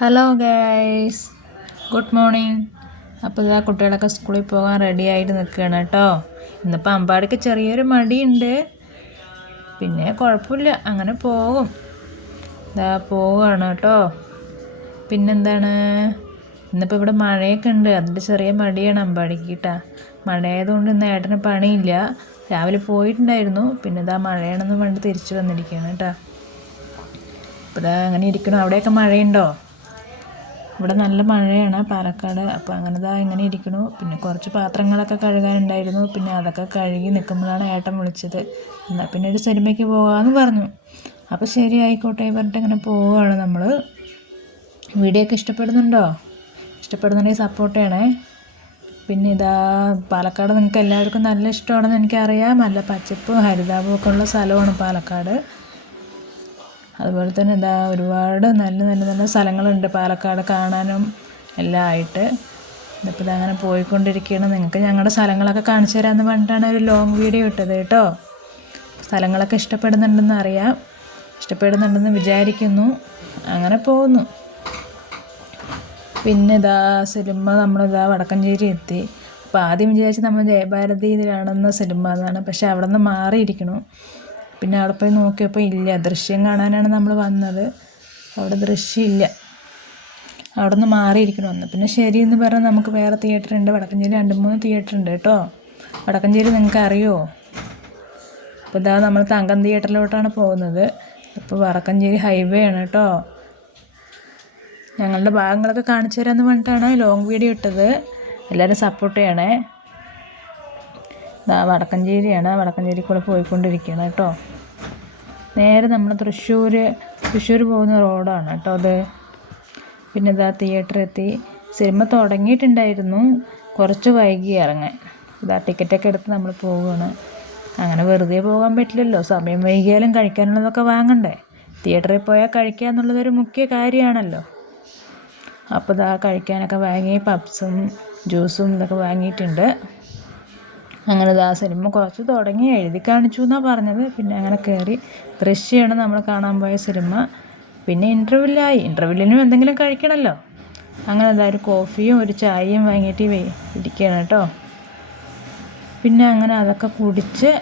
Hello guys, good morning. അപ്പോൾ ഇതാ കുട്ടികളൊക്കെ സ്കൂളിൽ പോകാൻ റെഡി ആയിട്ട് നിൽക്കുകയാണ് കേട്ടോ. ഇന്നിപ്പോൾ അമ്പാടിക്ക് ചെറിയൊരു മടിയുണ്ട്, പിന്നെ കുഴപ്പമില്ല, അങ്ങനെ പോകും. ഇതാ പോവുകയാണ് കേട്ടോ. പിന്നെന്താണ്, ഇന്നിപ്പോൾ ഇവിടെ മഴയൊക്കെ ഉണ്ട്, അതിൻ്റെ ചെറിയ മടിയാണ് അമ്പാടിക്ക് കേട്ടോ. മഴയായതുകൊണ്ട് ഇന്ന് ഏട്ടന് പണിയില്ല, രാവിലെ പോയിട്ടുണ്ടായിരുന്നു. പിന്നെ ഇതാ മഴയാണെന്ന് പറഞ്ഞിട്ട് തിരിച്ചു വന്നിരിക്കുകയാണ് കേട്ടോ. അപ്പോൾ ഇതാ അങ്ങനെ ഇരിക്കണം. അവിടെയൊക്കെ മഴയുണ്ടോ? ഇവിടെ നല്ല മഴയാണ് പാലക്കാട്. അപ്പോൾ അങ്ങനെ ഇങ്ങനെ ഇരിക്കണു. പിന്നെ കുറച്ച് പാത്രങ്ങളൊക്കെ കഴുകാനുണ്ടായിരുന്നു, പിന്നെ അതൊക്കെ കഴുകി നിൽക്കുമ്പോഴാണ് ഏട്ടൻ വിളിച്ചത്. എന്നാൽ പിന്നെ ഒരു സിനിമയ്ക്ക് പോകാമെന്ന് പറഞ്ഞു. അപ്പോൾ ശരി ആയിക്കോട്ടെ പറഞ്ഞിട്ട് അങ്ങനെ പോവുകയാണ് നമ്മൾ. വീഡിയോ ഒക്കെ ഇഷ്ടപ്പെടുന്നുണ്ടോ? ഇഷ്ടപ്പെടുന്നുണ്ടെങ്കിൽ സപ്പോർട്ട് ചെയ്യണേ. പിന്നെ ഇതാ പാലക്കാട് നിങ്ങൾക്ക് എല്ലാവർക്കും നല്ല ഇഷ്ടമാണെന്ന് എനിക്കറിയാം. നല്ല പച്ചപ്പും ഹരിതാപവും ഒക്കെ ഉള്ള സ്ഥലമാണ് പാലക്കാട്. അതുപോലെ തന്നെ ഇതാ ഒരുപാട് നല്ല നല്ല നല്ല സ്ഥലങ്ങളുണ്ട് പാലക്കാട് കാണാനും എല്ലാം ആയിട്ട്. ഇതിപ്പോൾ ഇതങ്ങനെ പോയിക്കൊണ്ടിരിക്കുകയാണ്. നിങ്ങൾക്ക് ഞങ്ങളുടെ സ്ഥലങ്ങളൊക്കെ കാണിച്ചു തരാമെന്ന് പറഞ്ഞിട്ടാണ് ഒരു ലോങ് വീഡിയോ ഇട്ടത് കേട്ടോ. സ്ഥലങ്ങളൊക്കെ ഇഷ്ടപ്പെടുന്നുണ്ടെന്ന് അറിയാം, ഇഷ്ടപ്പെടുന്നുണ്ടെന്ന് വിചാരിക്കുന്നു. അങ്ങനെ പോകുന്നു. പിന്നെ ഇതാ സിനിമ നമ്മളിതാ വടക്കഞ്ചേരി എത്തി. അപ്പോൾ ആദ്യം വിചാരിച്ച് നമ്മൾ ജയഭാരതിയിലാണെന്ന സിനിമ എന്നാണ്, പക്ഷെ അവിടെ നിന്ന് മാറിയിരിക്കണു. പിന്നെ അവിടെ പോയി നോക്കിയപ്പോൾ ഇല്ല, ദൃശ്യം കാണാനാണ് നമ്മൾ വന്നത്, അവിടെ ദൃശ്യമില്ല, അവിടെ നിന്ന് മാറിയിരിക്കണമെന്ന്. പിന്നെ ശരി എന്ന് പറഞ്ഞാൽ നമുക്ക് വേറെ തിയേറ്റർ ഉണ്ട്, വടക്കഞ്ചേരി 2-3 തിയേറ്റർ ഉണ്ട് കേട്ടോ. വടക്കഞ്ചേരി നിങ്ങൾക്ക് അറിയുമോ? അപ്പോൾ ഇതാ നമ്മൾ തങ്കം തിയേറ്ററിലോട്ടാണ് പോകുന്നത്. ഇപ്പോൾ വടക്കഞ്ചേരി ഹൈവേ ആണ് കേട്ടോ. ഞങ്ങളുടെ ഭാഗങ്ങളൊക്കെ കാണിച്ചു തരാമെന്ന് പറഞ്ഞിട്ടാണ് ലോങ് വീഡിയോ ഇട്ടത്. എല്ലാവരും സപ്പോർട്ട് ചെയ്യണേ. വടക്കഞ്ചേരിയാണ്, വടക്കഞ്ചേരി കൂടെ പോയിക്കൊണ്ടിരിക്കുകയാണ് കേട്ടോ. നേരെ നമ്മൾ തൃശ്ശൂർ പോകുന്ന റോഡാണ് കേട്ടോ അത്. പിന്നെ ഇതാ തിയേറ്റർ എത്തി. സിനിമ തുടങ്ങിയിട്ടുണ്ടായിരുന്നു, കുറച്ച് വൈകി ഇറങ്ങാൻ. ഇതാ ടിക്കറ്റൊക്കെ എടുത്ത് നമ്മൾ പോവുകയാണ്. അങ്ങനെ വെറുതെ പോകാൻ പറ്റില്ലല്ലോ, സമയം വൈകിയാലും കഴിക്കാനുള്ളതൊക്കെ വാങ്ങണ്ടേ. തിയേറ്ററിൽ പോയാൽ കഴിക്കുക എന്നുള്ളതൊരു മുഖ്യ കാര്യമാണല്ലോ. അപ്പോൾ ഇതാ കഴിക്കാനൊക്കെ വാങ്ങി, പപ്സും ജ്യൂസും ഇതൊക്കെ വാങ്ങിയിട്ടുണ്ട്. അങ്ങനെ ഇതാ സിനിമ കുറച്ച് തുടങ്ങി, എഴുതി കാണിച്ചു എന്നാണ് പറഞ്ഞത്. പിന്നെ അങ്ങനെ കയറി. ദൃശ്യമാണ് നമ്മൾ കാണാൻ പോയ സിനിമ. പിന്നെ ഇൻ്റർവെല്ലിനും എന്തെങ്കിലും കഴിക്കണമല്ലോ. അങ്ങനെ ഇതാ ഒരു കോഫിയും ഒരു ചായയും വാങ്ങിയിട്ട് ഇരിക്കുകയാണ് കേട്ടോ. പിന്നെ അങ്ങനെ അതൊക്കെ കുടിച്ച്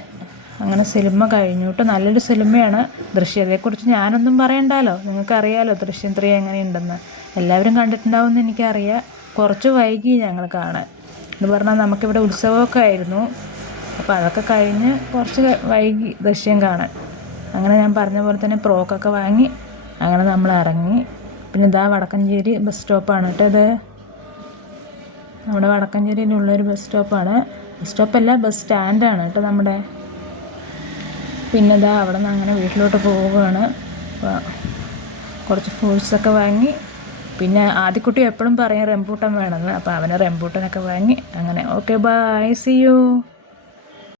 അങ്ങനെ സിനിമ കഴിഞ്ഞു കേട്ടോ. നല്ലൊരു സിനിമയാണ്. ദൃശ്യത്തെക്കുറിച്ച് ഞാനൊന്നും പറയണ്ടല്ലോ, നിങ്ങൾക്കറിയാമല്ലോ ദൃശ്യം 3 എങ്ങനെയുണ്ടെന്ന്. എല്ലാവരും കണ്ടിട്ടുണ്ടാവുമെന്ന് എനിക്കറിയാം. കുറച്ച് വൈകി ഞങ്ങൾ കാണാൻ എന്ന് പറഞ്ഞാൽ നമുക്കിവിടെ ഉത്സവമൊക്കെ ആയിരുന്നു. അപ്പോൾ അതൊക്കെ കഴിഞ്ഞ് കുറച്ച് വൈകി ദൃശ്യം കാണാൻ. അങ്ങനെ ഞാൻ പറഞ്ഞ പോലെ തന്നെ ഫ്രോക്കൊക്കെ വാങ്ങി അങ്ങനെ നമ്മൾ ഇറങ്ങി. പിന്നെ ഇതാ വടക്കഞ്ചേരി ബസ് സ്റ്റോപ്പാണ് കേട്ടോ ഇത്. നമ്മുടെ വടക്കഞ്ചേരിയിലുള്ളൊരു ബസ് സ്റ്റോപ്പാണ്. ബസ് സ്റ്റോപ്പല്ല, ബസ് സ്റ്റാൻഡാണ് കേട്ടോ നമ്മുടെ. പിന്നെ ഇതാ അവിടെ നിന്ന് അങ്ങനെ വീട്ടിലോട്ട് പോവുകയാണ്. അപ്പോൾ കുറച്ച് ഫ്രൂട്ട്സൊക്കെ വാങ്ങി. പിന്നെ ആദ്യക്കുട്ടി എപ്പോഴും പറയും റംബൂട്ടാൻ വേണമെന്ന്, അപ്പോൾ അവന് റംബൂട്ടാനൊക്കെ വാങ്ങി. അങ്ങനെ ഓക്കെ, ബൈ, സീ യു.